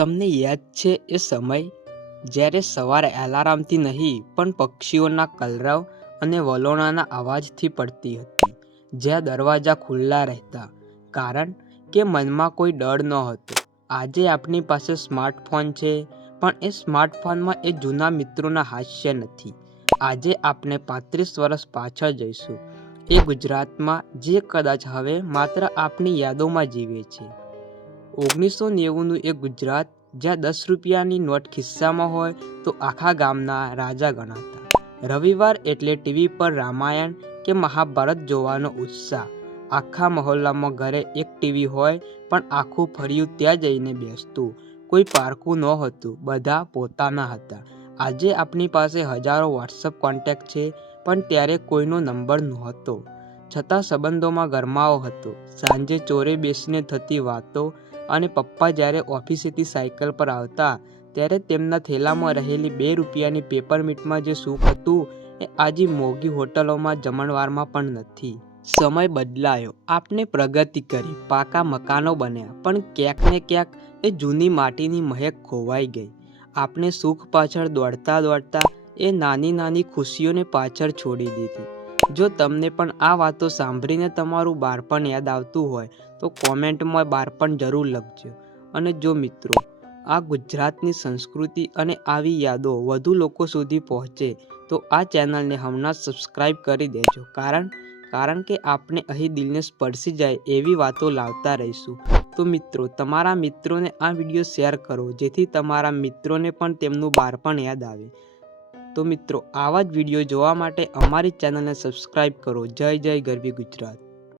તમને યાદ છે એ સમય જ્યારે સવારે એલાર્મથી નહીં પણ પક્ષીઓના કલરવ અને વલોણાના અવાજથી પડતી હતી, જ્યાં દરવાજા ખુલ્લા રહેતા, કારણ કે મનમાં કોઈ ડર નહોતો. આજે આપણી પાસે સ્માર્ટફોન છે, પણ એ સ્માર્ટફોનમાં એ જૂના મિત્રોના હાસ્ય નથી. આજે આપણે 35 વર્ષ પાછળ જઈશું, એ ગુજરાતમાં જે કદાચ હવે માત્ર આપણી યાદોમાં જીવે છે. 1990નું એ ગુજરાત જ્યાં 10 રૂપિયાની નોટ ખિસ્સામાં હોય તો આખા ગામના રાજા ગણાતા. રવિવાર એટલે ટીવી પર રામાયણ કે મહાભારત જોવાનો ઉત્સાહ. આખા મહોલ્લામાં ઘરે એક ટીવી હોય, પણ આખું ફળિયું ત્યાં જઈને બેસતું. કોઈ પારકું નહોતું, બધા પોતાના હતા. આજે આપણી પાસે હજારો વોટ્સઅપ કોન્ટેક્ટ છે, પણ ત્યારે કોઈનો નંબર નહોતો. છતાં સંબંધોમાં ગરમાવો હતો. સાંજે ચોરે બેસીને થતી વાતો, અને પપ્પા જ્યારે ઓફિસેથી સાયકલ પર આવતા ત્યારે તેમના થેલામાં રહેલી 2 રૂપિયાની પેપરમીટમાં જે સુખ હતું, એ આજે મોંઘી હોટલોમાં જમણવારમાં પણ નથી. સમય બદલાયો, આપણે પ્રગતિ કરી, પાકા મકાનો બન્યા, પણ ક્યાંક ને ક્યાંક એ જૂની માટીની મહેક ખોવાઈ ગઈ. આપણે સુખ પાછળ દોડતા દોડતા એ નાની નાની ખુશીઓને પાછળ છોડી દીધી. જો તમને પણ આ વાતો સાંભળીને તમારું બાળપણ યાદ આવતું હોય તો કોમેન્ટમાં બાળપણ જરૂર લખજો. અને જો મિત્રો આ ગુજરાતની સંસ્કૃતિ અને આવી યાદો વધુ લોકો સુધી પહોંચે તો આ ચેનલને હમણાં સબસ્ક્રાઈબ કરી દેજો, કારણ કે આપણે અહીં દિલને સ્પર્શી જાય એવી વાતો લાવતા રહીશું. તો મિત્રો, તમારા મિત્રોને આ વિડીયો શેર કરો, જેથી તમારા મિત્રોને પણ તેમનું બાળપણ યાદ આવે. તો મિત્રો, આવા જ વિડીયો જોવા માટે અમારી ચેનલને સબસ્ક્રાઈબ કરો. જય જય ગરવી ગુજરાત.